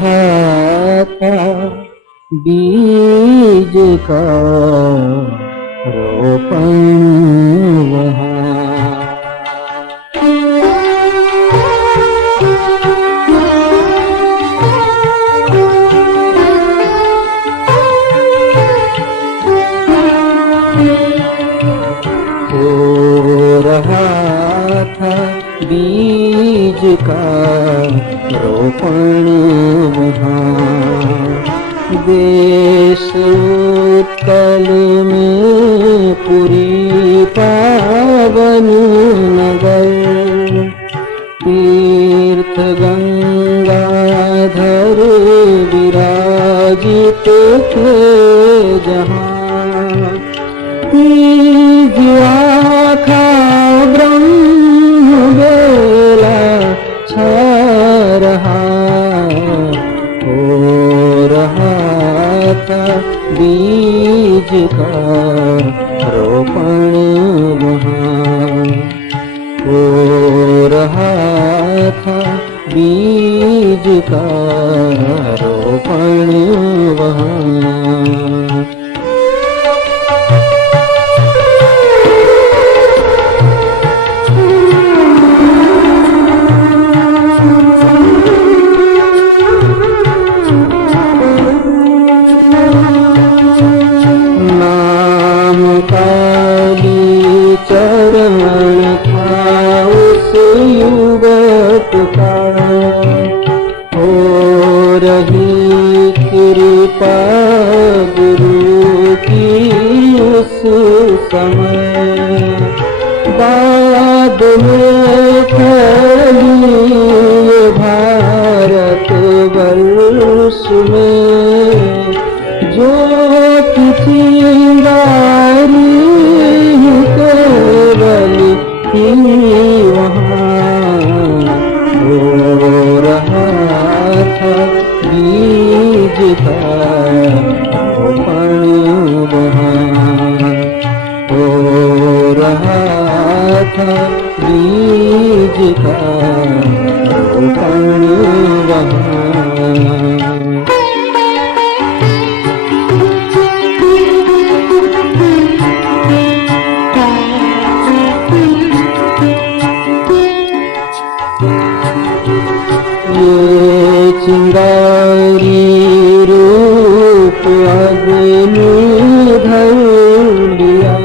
रहा था बीज का रोपण वहाँ। हो रहा था बीज का रोपण वहाँ। देश उत्कल में पुरी पावन नगर, तीर्थ गंगाधर विराजित थे जहाँ। तीज आखा ब्रह्म बेला छा रहा, हो रहा था बीज का रोपण वहाँ। हो रहा था बीज का रोपण वहाँ। काली चरण था उस युवक का, हो रही कृपा गुरु की उस समय। बाद में फैली भारत वर्ष में जो किसी केवल ही वहाँ। हो रहा था बीज का रोपण वहाँ। हो रहा था बीज का रोपण वहाँ। ये चिंगारी रूप अग्नि धर लिया,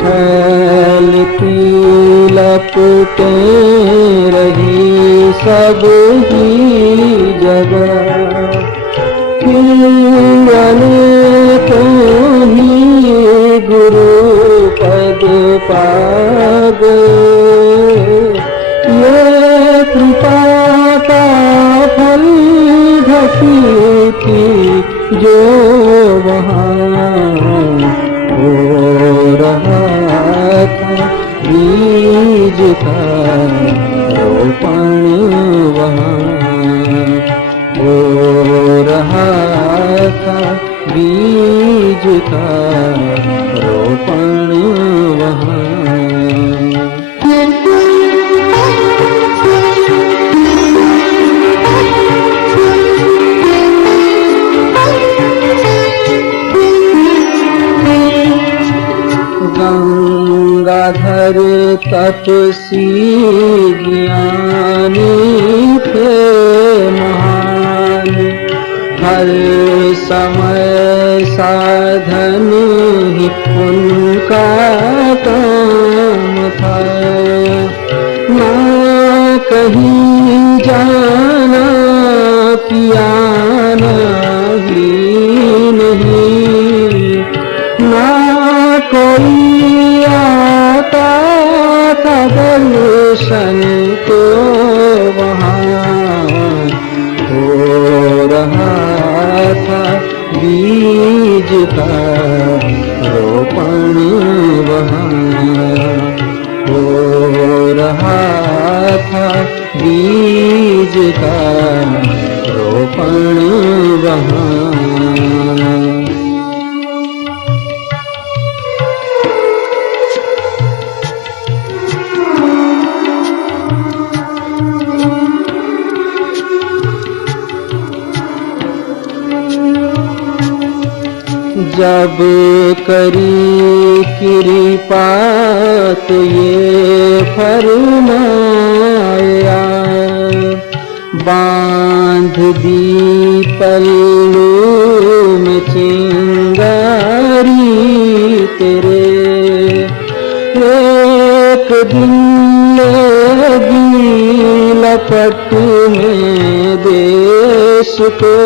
फैलती लपटे रही सब ही जगह। किरण तो ही गुरु पद पा गए, ये कृपा का फल घटी थी जो वहाँ। हो रहा था बीज का रोपण वहाँ। हो रहा था बीज का रोपण वहाँ। गंगाधर तपसी ज्ञानी थे महान, हर समय साधन ही उनका काम था। ना कहीं जाना पियाना ही नहीं, ना कोई आता था दर्शन को वहाँ। हो रहा था जब करी कृपा तो ये फरमाया, बांध दी पल्लू में चिंगारी तेरे, एक दिन लेगी लपट में देश को,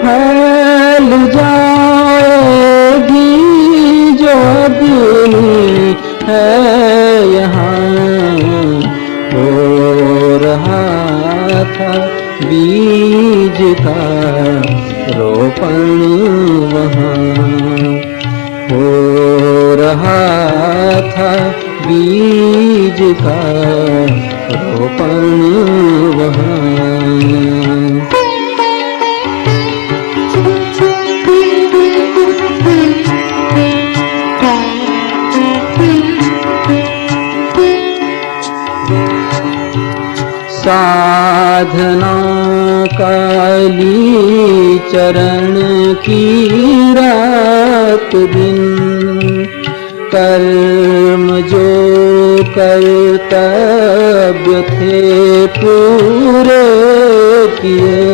फैल जाएगी जो अग्नि है यहाँ। हो रहा था बीज का रोपण वहाँ, हो रहा था बीज का रोपण वहाँ। साधना काली चरण की रात दिन, कर्म जो कर्तव्य थे पूरे किए,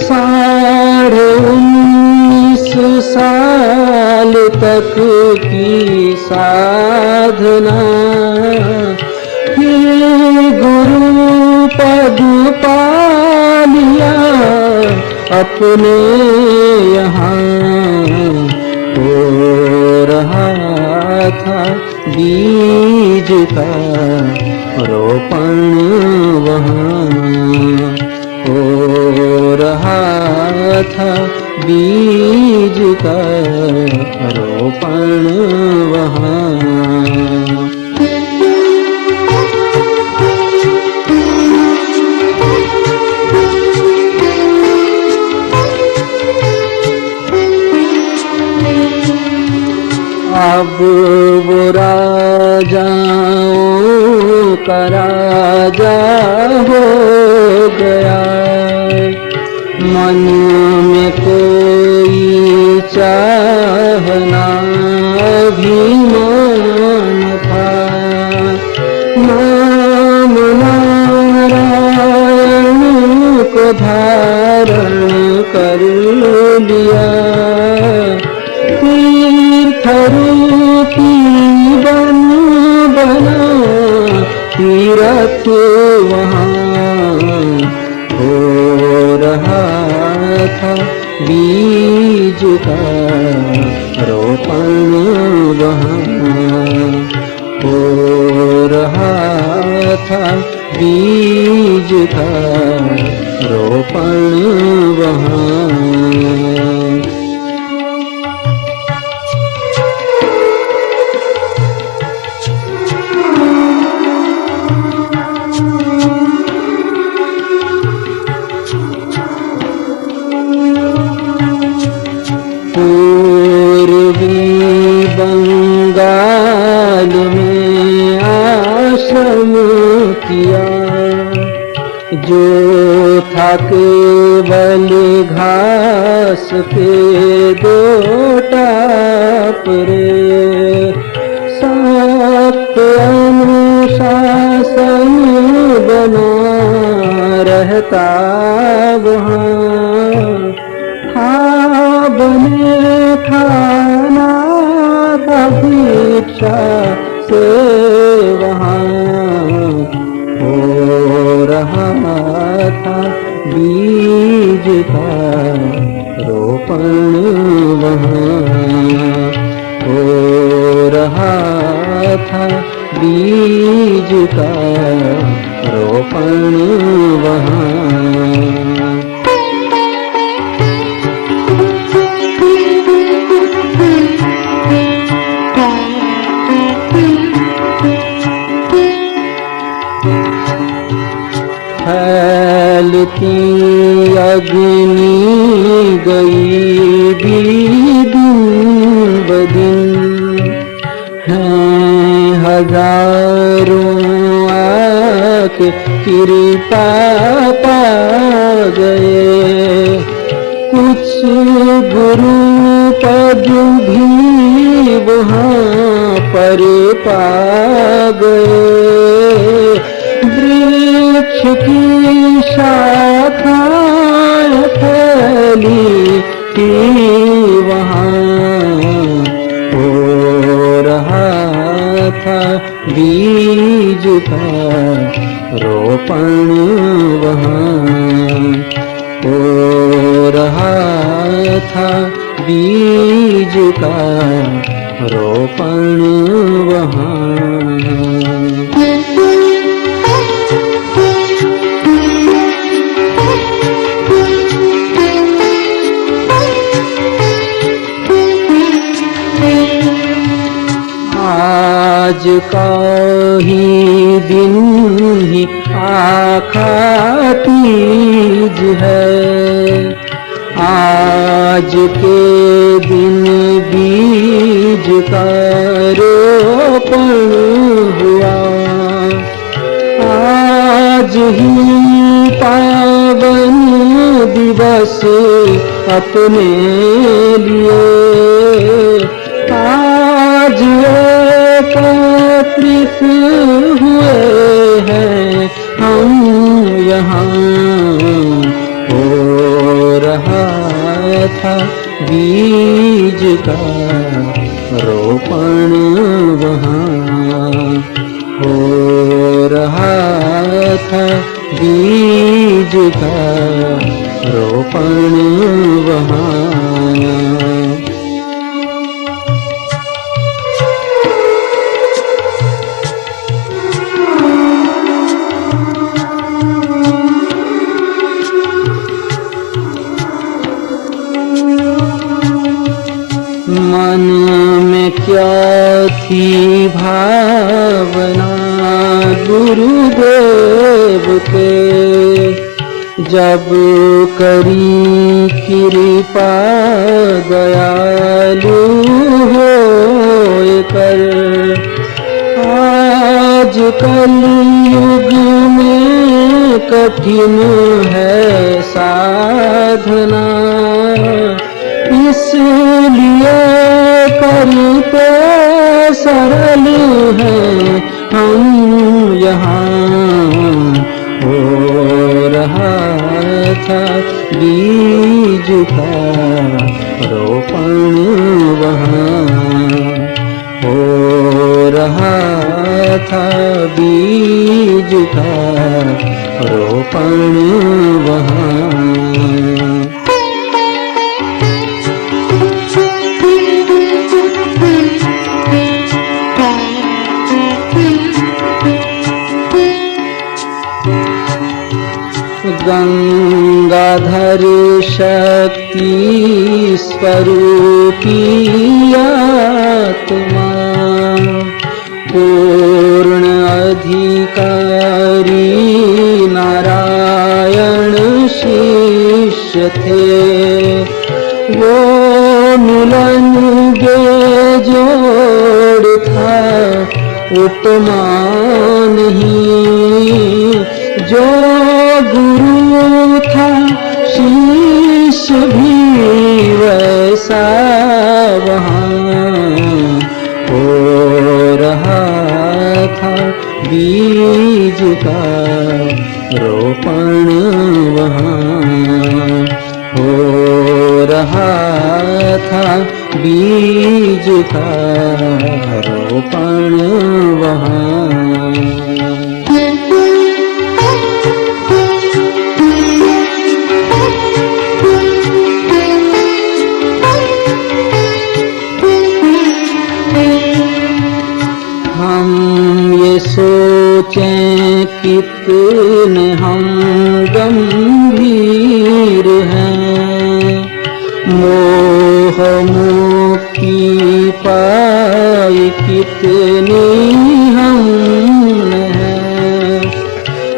19.5 साल तक की साधना, गुरु पद पा लिया अपने यहाँ। हो रहा था बीज का रोपण वहाँ, हो रहा था बीज का रोपण वहाँ। अब वो राजाओं का राजा हो गया, मन में कोई चाहना अभिमान था, नाम नारायण को धारण कर लिया, रूपी बन बना तीरथ वहाँ। हो रहा था बीज का रोपण वहाँ, हो रहा था बीज का रोपण वहाँ। बंगाल में आश्रम किया, जो था केवल घास पे 2 टापरे, सख्त अनुशासन बना रहता वहाँ, बने खाना का भिक्षा से वहाँ। हो रहा था बीज का रोपण वहाँ, हो रहा था बीज का रोपण वहाँ। फैलती अग्नि गई भी दिन ब दिन, हैं हजारों आके कृपा पा गए, कुछ गुरु पद भी वहाँ पर पा गए। वृक्ष की शाखाएं फैली थी वहाँ, हो रहा था बीज का रोपण वहाँ, हो रहा था बीज का रोपण वहाँ। आज का ही दिन ही आखा तीज है, आज के दिन बीज का रोपण हुआ। आज ही पावन दिवस अपने लिए, आज एकत्रित हुए हैं हम यहाँ, हो रहा था बीज का रोपण वहाँ, हो रहा था बीज का रोपण वहाँ। मन में क्या थी भावना गुरुदेव के, जब करी कृपा दयालु होकर। आज कल युग में कठिन है साधना, इसलिए करते सरल हैं हम यहाँ, हो रहा था बीज का रोपण वहाँ, हो रहा था बीज का रोपण वहाँ। गंगाधर शक्ति स्वरूपी आत्मा, पूर्ण अधिकारी नारायण शिष्य थे। वो मिलन बेजोड़ था, उपमा नहीं, जो गुरु था शिष्य भी वैसा वहाँ, हो रहा था बीज का रोपण वहाँ, हो रहा था बीज का रोपण वहाँ। सोचें कितने हम गंभीर हैं, मोह मुक्ति पाई कितनी हमने हैं।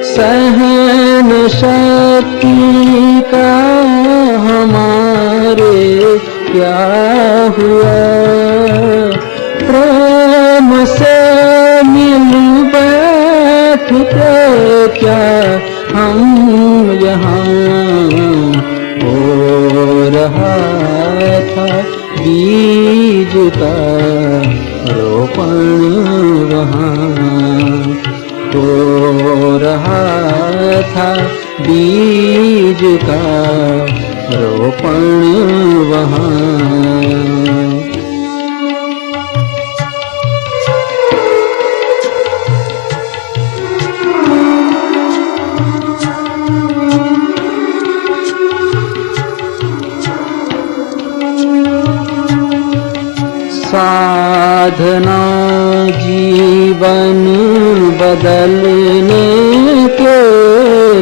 सहन शक्ति का हमारे क्या हुआ, प्रेम से मिल बैठते क्या हम यहाँ, हो रहा था बीज का रोपण वहाँ, हो रहा था बीज का रोपण वहाँ। साधना जीवन बदलने के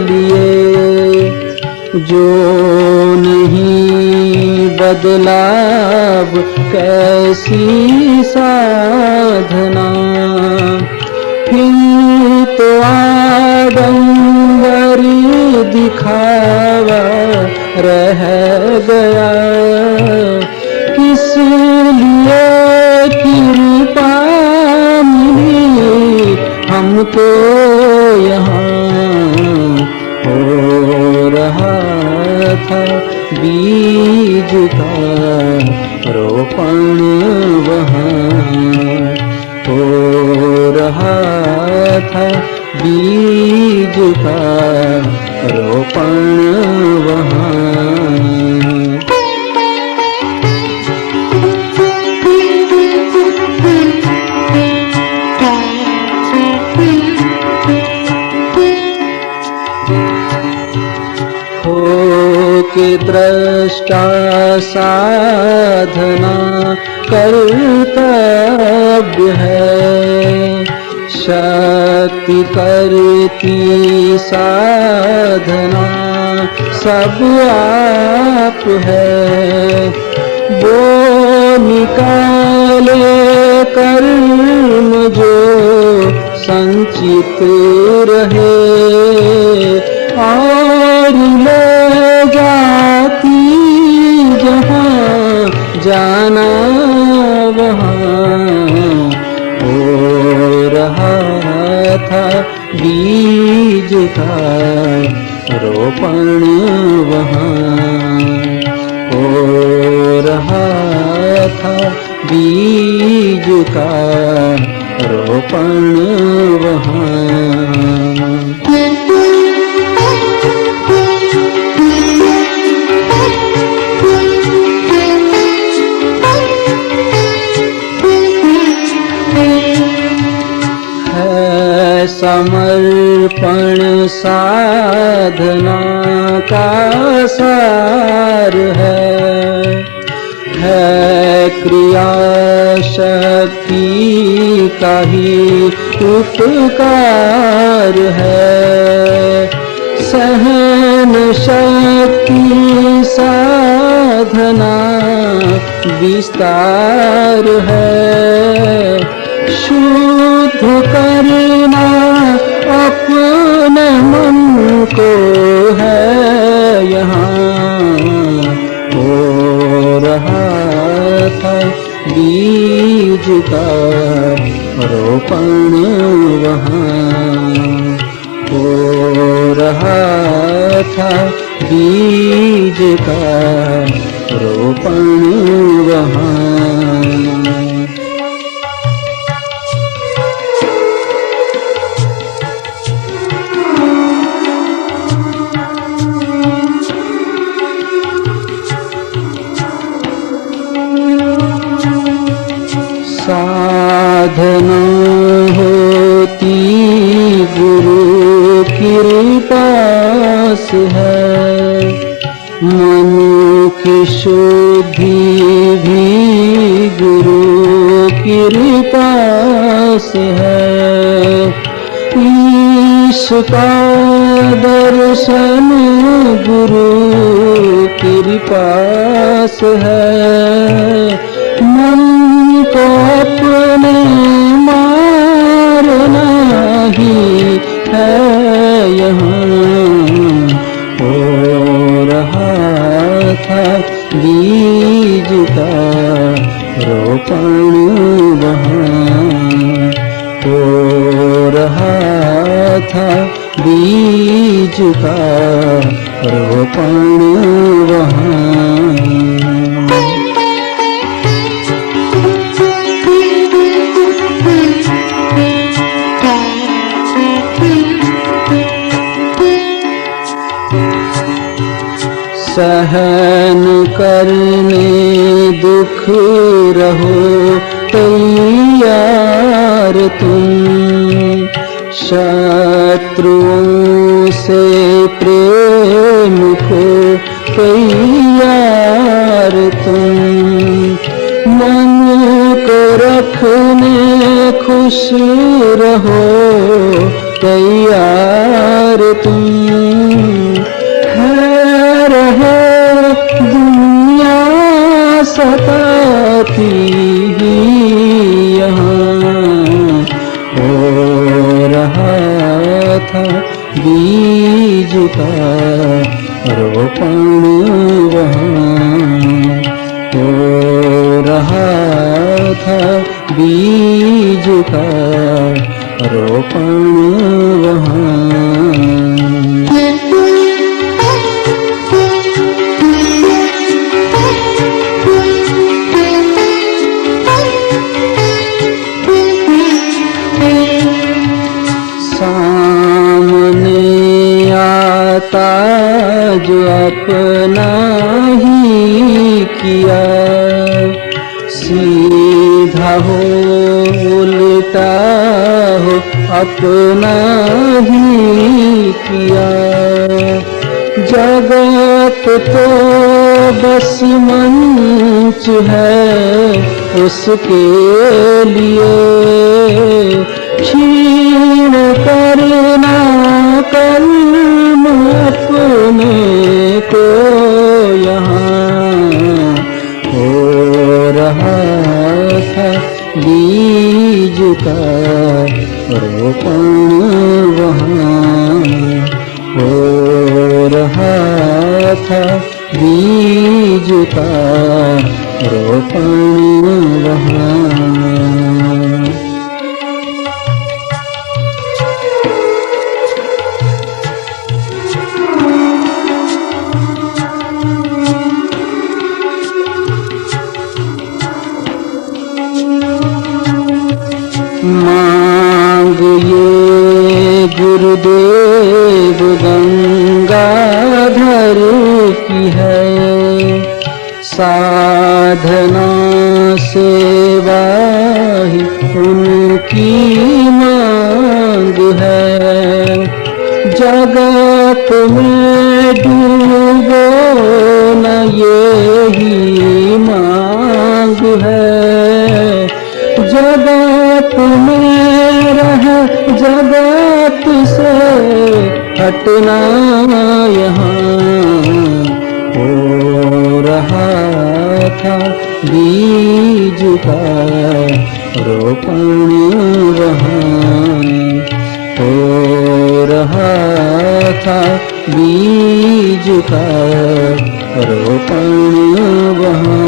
लिए, जो नहीं बदलाव कैसी साधना। फिर तो आडंबर दिखावा रह गया, किस लिए कृपा मिली हमको यहाँ। हो रहा था बीज का रोपण वहाँ, हो रहा था बीज का रोपण वहाँ। के दृष्टा साधना कर्तव्य है, शक्ति करती साधना सब आप है। वो निकाले कर्म जो संचित रहे, और ले जाती जहाँ जाना वहाँ। हो रहा था बीज का रोपण वहाँ, हो रहा था बीज का रोपण वहाँ। समर्पण साधना का सार है क्रिया शक्ति का ही उपकार है। सहन शक्ति साधना विस्तार है, शुद्ध करना अपने मन को है यहाँ। हो रहा था बीज का रोपण वहाँ, हो रहा था बीज का रोपण वहाँ। साधना होती गुरु कृपा से है, मन की शुद्धि भी गुरु कृपा से है। ईश का दर्शन गुरु कृपा से है, मन को अपने मारना ही है यहाँ। हो रहा था बीज का रोपण वहाँ, हो रहा था बीज का रोपण वहाँ। सहन करने दुख रहो तैयार तुम, शत्रुओं से प्रेम को तैयार तुम, मन को रखने खुश रहो तैयार तुम। है रहे दुनिया सताती ही यहाँ, हो रहा था बीज का रोपण वहाँ, हो रहा था बीज का रोपण वहाँ। सामने आता जो अपना ही किया, सीधा हो उल्टा हो अपना ही किया। जगत तो बस मंच है उसके लिए, क्षीण करना कर्म अपने को यहाँ, हो रहा था बीज का रोपण वहाँ, हो रहा था बीज का रोपण वहाँ। मांग ये गुरुदेव गंगाधर की है, साधना सेवा ही उनकी मांग है। जगत में डूबो न यही मांग है, जगत में रह जगत से हटना यहाँ, हो रहा था बीज का रोपण वहाँ, हो रहा था बीज का रोपण वहाँ।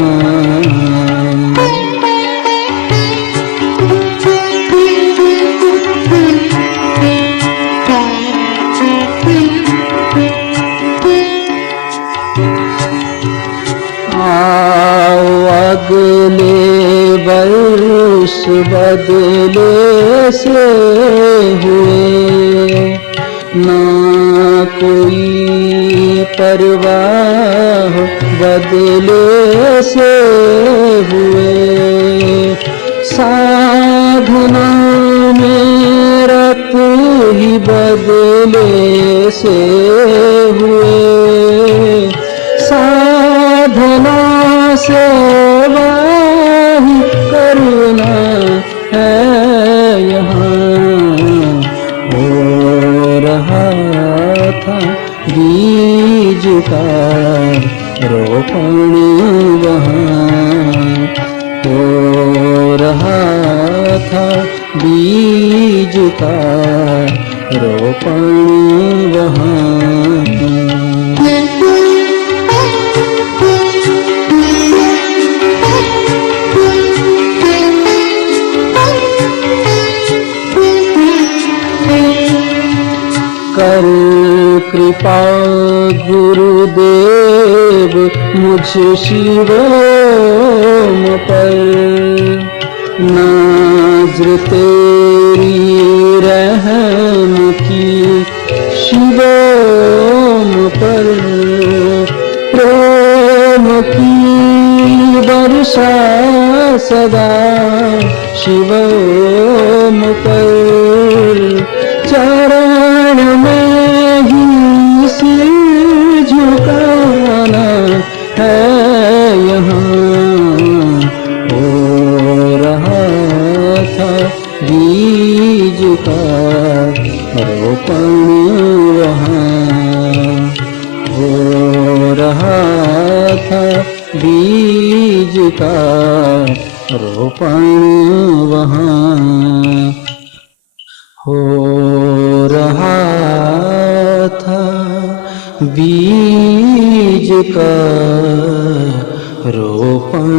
अगले वर्ष बदले से हुए, ना कोई परवाह बदले से हुए। साधना में रत ही बदले से हुए, साधना सेवा ही करना है यहाँ, हो रहा था बीज का रोपण वहाँ, हो रहा था बीज का रोपण वहाँ। कर कृपा गुरुदेव मुझ शिवोम पर, नाज़्र तेरी रहम की शिवोम पर। सदा शिवोम पर चरण में ही सिर झुकाना है यहाँ। हो रहा था बीज का रोपण वहाँ, हो रहा था बीज का रोपण वहाँ, हो रहा था बीज का रोपण